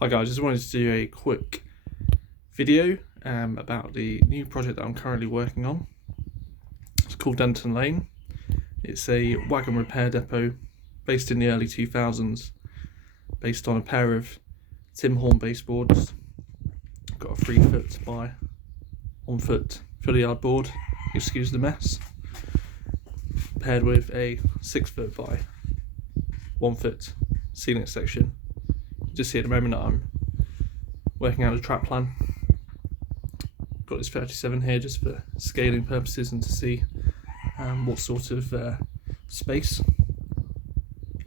Hi guys, just wanted to do a quick video about the new project that I'm currently working on. It's called Denton Lane. It's a wagon repair depot based in the early 2000s, based on a pair of Tim Horn baseboards. Got a 3 foot by 1 foot Tees Yard board, excuse the mess, paired with a 6 foot by 1 foot ceiling section. Just see at the moment that I'm working out a track plan. Got this 37 here just for scaling purposes and to see what sort of space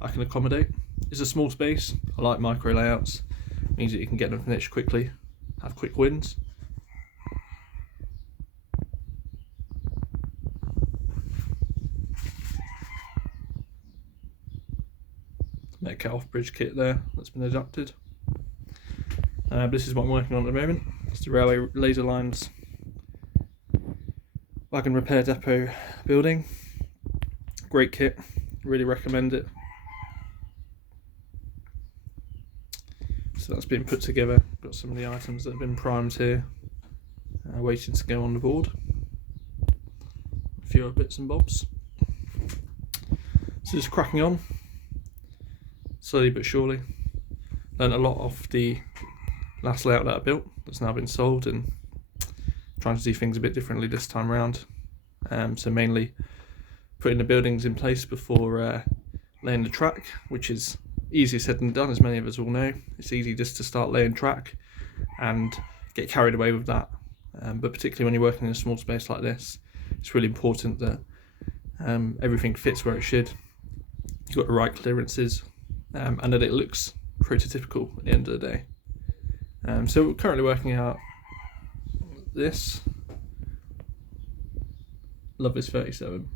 I can accommodate. It's a small space. I like micro layouts. It means that you can get them finished quickly, have quick wins. Metcalf bridge kit there that's been adapted. This is what I'm working on at the moment. It's the Railway Laser Lines wagon repair depot building. Great kit, really recommend it. So that's been put together. Got some of the items that have been primed here, waiting to go on the board. A few other bits and bobs. So just cracking on. Slowly but surely. Learned a lot off the last layout that I built that's now been sold, and trying to do things a bit differently this time around. So mainly putting the buildings in place before laying the track, which is easier said than done, as many of us all know. It's easy just to start laying track and get carried away with that. But particularly when you're working in a small space like this, it's really important that everything fits where it should. You've got the right clearances. And that it looks prototypical at the end of the day. So we're currently working out this. Love this 37.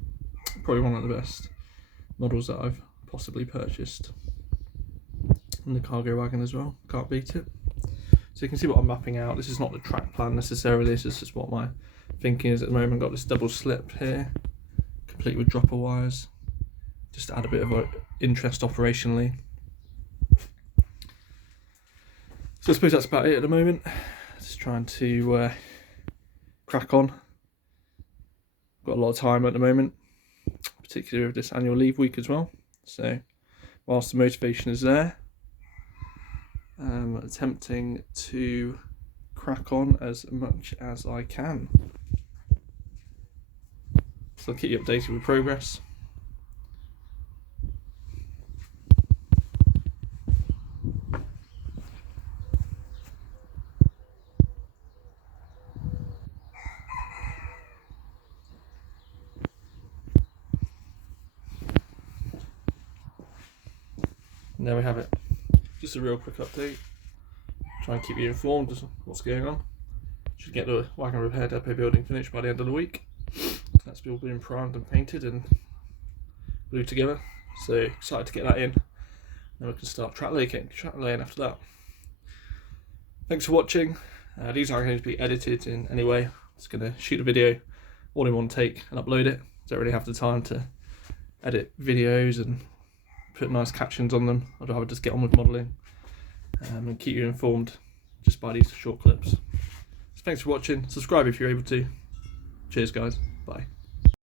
Probably one of the best models that I've possibly purchased. And the cargo wagon as well, can't beat it. So you can see what I'm mapping out. This is not the track plan necessarily, this is just what my thinking is at the moment. Got this double slip here, complete with dropper wires, just to add a bit of interest operationally. So I suppose that's about it at the moment. Just trying to crack on. Got a lot of time at the moment, particularly with this annual leave week as well. So whilst the motivation is there, I'm attempting to crack on as much as I can. So I'll keep you updated with progress. And there we have it. Just a real quick update. Try and keep you informed of what's going on. Should get the wagon repair depot building finished by the end of the week. That's all been primed and painted and glued together. So excited to get that in. Then we can start track laying after that. Thanks for watching. These aren't going to be edited in any way. I'm just going to shoot a video all in one take and upload it. Don't really have the time to edit videos and put nice captions on them. I'd rather just get on with modelling and keep you informed just by these short clips. So thanks for watching. Subscribe if you're able to. Cheers guys. Bye.